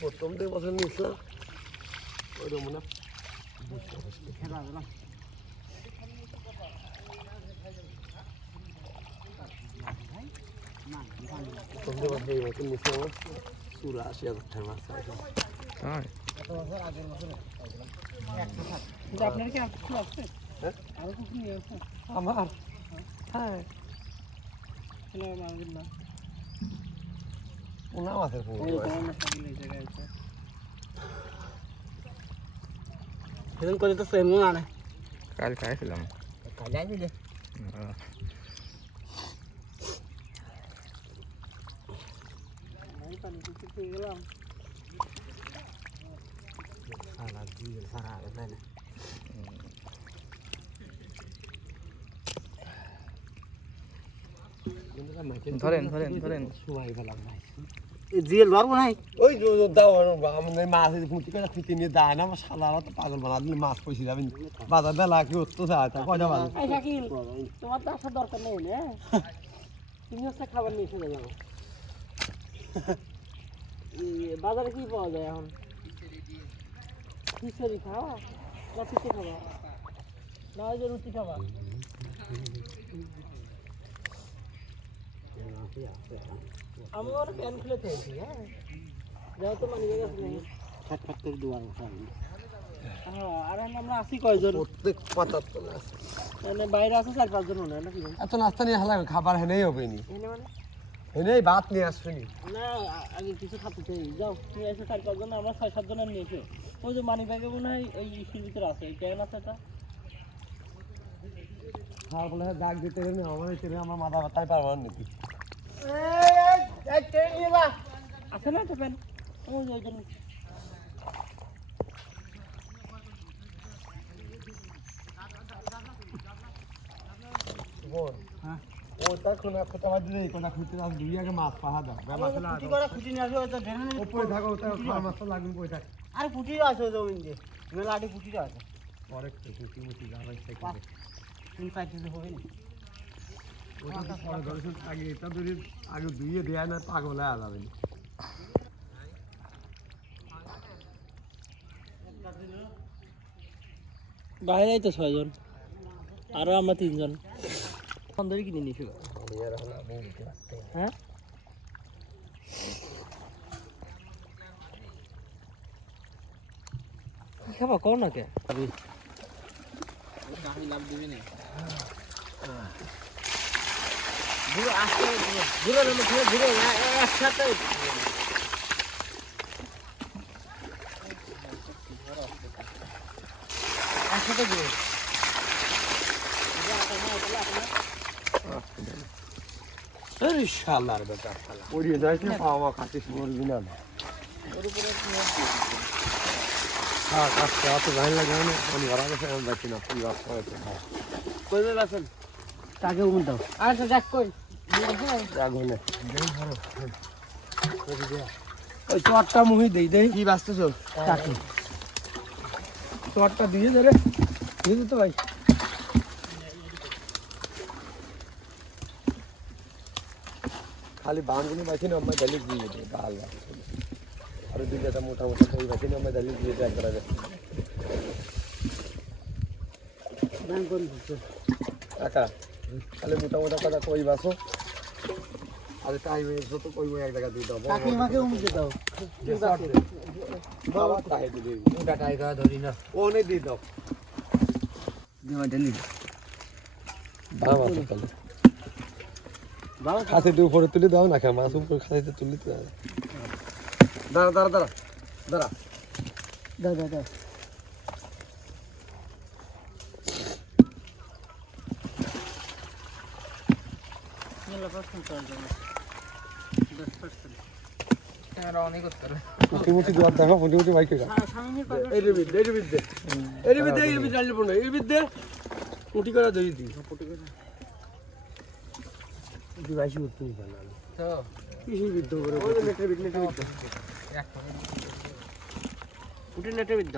প্রথম 2 বছর নিয়েছিলাম ওই রমনা চুরা 80,000 টাকা মাছ আপনার কি আছে? আরো কিছু নিয়ে আসছে আমার হ্যাঁ না ওনা মাছের সেদিন করে তো সেম না না কাল খাইছিলাম কাল আইছিলে আমি পানি কিছু পেয়ে গেলাম সারা দিয়ে সারা না না ধরেন সবাই ফেলাম ভাই জিএল বারবো নাই ওই দাও আমাদের মাছ ফুটি করে খুঁটি নিয়ে দেয় না আমার শালারা তো পাগল বানা দিলে মাছ পয়সা যাবেন বাজার বেলা কি উঠতে চায় তা কয়টা বাজার শাকিল তোমার তো আসার দরকার নেই না তুমি হচ্ছে খাবার নিয়ে চলে যাবো বাজারে কি পাওয়া যায় এখন খিচুড়ি খাওয়া না পিঠে খাওয়া না ওই যে রুটি খাওয়া আমি ওর প্যান খুলে খেয়েছি হ্যাঁ যাও তো মানে ফ্যাট ফ্যাট করে দুয়ার হ্যাঁ আর আমরা আসি কয়জন প্রত্যেক 75 আছে মানে বাইরে আছে 4-5 জন মনে হয় নাকি এত নাস্তা নিয়ে হালা খাবার হেনেই হবে নি এনে মানে হেনেই ভাত নিয়ে আসবেনি না আগে কিছু খাতে চাই যাও তুমি এসে 4-5 জন আমরা 6-7 জন নিয়ে এসো ওই যে মানি ব্যাগে মনে হয় ওই ইস্যুর ভিতরে আছে এই ট্রেন আছে এটা খাওয়ার বলে ডাক দিতে গেলে আমার ছেলে আমার মাথা ব্যথায় পারবো না নাকি এই ট্রেন নিয়ে যা আছে না ট্রেন ওই ওই জন্য হ্যাঁ ওটা কোনা কোথা বাদ দিলে কোনা খুঁজতে আস দুই আগে মাছ পাহা দাও মাছ না ফুটি করে ফুটি নিয়ে আসো তো ঢেলে নিয়ে উপরে থাকো ওটা খাওয়া মাছ লাগবে কই থাক আরে ফুটি আছে জমিন দিয়ে মেলাটি ফুটি আছে পরে কুটি মুটি যাবে থেকে তিন সাইড থেকে হবে না ওটা তো পরে দর্শন আগে এটা ধরে আগে ধুইয়ে দেয়া না পাগল হয়ে যাবে বাইরেই তো 6 জন আরো আমরা 3 জন সুন্দরই কিনে নিছি হ্যাঁ কি খাবা কোন না কে আমি লাভ দিবি না ঘুরে আসতে ঘুরে ঘুরে একসাথে একসাথে ঘুরে আরে শালার বেটা শালা পড়িয়ে যাইছে পাওয়া খাতিস মরবি না ওর উপরে হ্যাঁ কাছে অত গান লাগানো না আমি ঘরে গেছে আমি বাঁচি না ফুল গাছ করেছে কইবে বাসন তাকে উম দাও আচ্ছা দেখ কই আগুনে ওই চটটা মুহি দেই কি বাঁচতেছ তাকে চটটা দিয়ে দে রে দিয়ে দিতে ভাই খালি বাঁধগুলো বাঁচি না আমার ডালি দিয়ে দেয় গাল আর দুইটা মোটা মোটা কই বাঁচি না আমার ডালি দিয়ে দেয় একবার আগে ব্যাংক কোন দিছে টাকা খালি মোটা মোটা কথা কই বাসো আর টাইম যত কইবো এক জায়গা দিয়ে দাও তাকে আমাকে উম দিয়ে দাও বাবা তাই দিবি মোটা টাইকা ধরি না ওনে দিয়ে দাও দিমা ডালি বাবা তাহলে খাসি দিয়ে উপরে তুলে দাও না খা মাছ উপরে খাসিতে তুলে দাও দাঁড়া দাঁড়া দাঁড়া দাঁড়া দাও মেলা পার্সেন্ট চার্জ হবে 10% এরা অনেক করে মুটি দাও দেখো মুটি বাইকে গা সামনে এই রে ডালি পড়ো এই বিদ্যে মুটি করে দেই দি মুটি করে দি বাইশি উঠতে না তো কিসি বিদ্য করে ওই নেটের বিদ্য এক উঠে নেটের বিদ্য